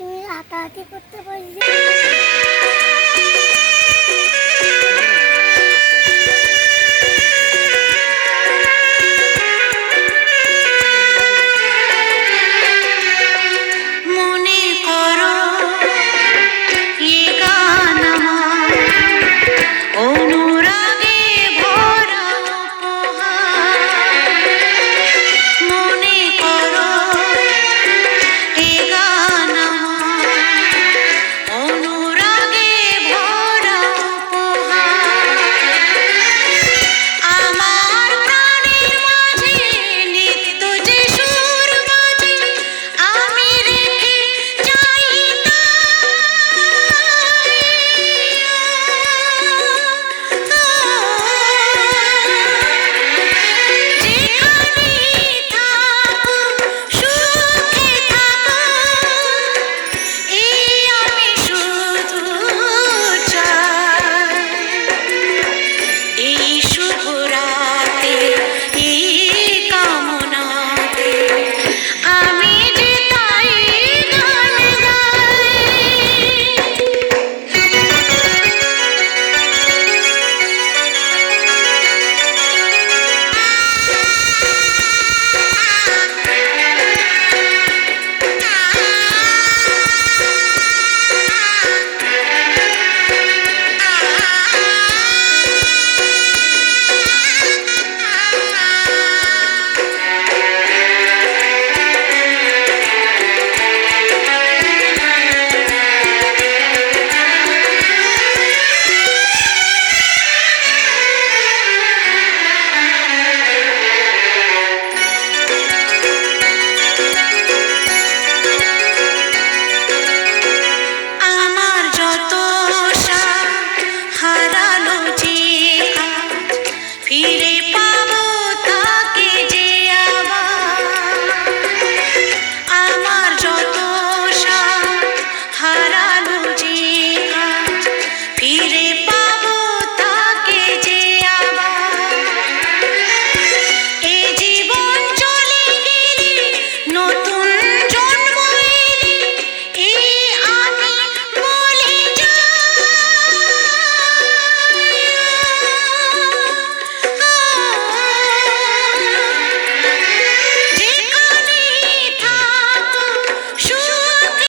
তুমি আঁকাআঁকি করতে বসবে Oh no.